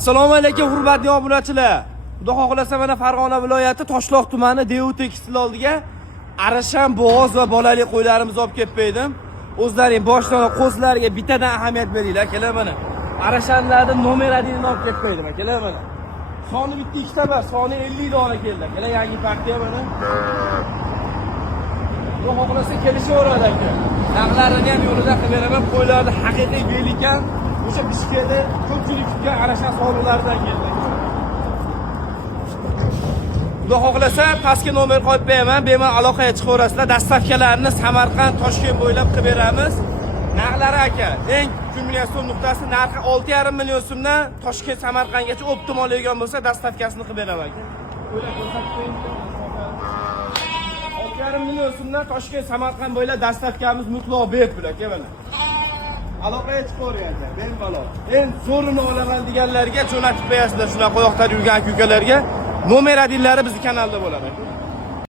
Assalomu alaykum hurmatli obunachilar. Xudo xohlasa mana Farg'ona viloyati Toshloq tumani Devu tekstil oldiga Arashan, bo'g'oz va bolali qo'ylarimizni olib kelib qo'ydim. O'zlaring boshdan qo'zlarga bittadan ahamiyat beringlar, kelar mana. Arashanlarning nomer 1 olib kelib qo'ydim, kelar mana. Soni bitta ikkita emas, soni 50 dona keldi. Kelar yangi partiya mana. Xudo xohlasa kelishaveradi aka. Narxlarini ham yo'lida qilib beraman. Qo'ylarni haqiqiy belikan o'sha Bishkekda ko'pchilik kutgan Arashan sovrinlaridan keldi. Xudo xohlasa pastga nomer qo'yib beraman, bemalol aloqaga chiqaverasizlar. Dastavkalarni Samarqand, Toshkent bo'ylab qilib beramiz. Narxlari aka, eng kulminatsion nuqtasi narxi 6,5 million so'mdan Toshkent Samarqandgacha optimal olgan bo'lsa, dastavkasini qilib beraman aka. Qo'ylar ko'rsatib qo'ying. 6,5 million so'mdan Toshkent Samarqand bo'ylab dastavkamiz mutlaq bepul aka mana. Aloqaga chiqaveryapti, bemalol. Endi zo'rini olaman deganlarga jo'natib qo'yasizlar, shunaqa qo'yoqda yurgan aka-ukalarga. Nomer adillari bizning kanalda bo'ladi.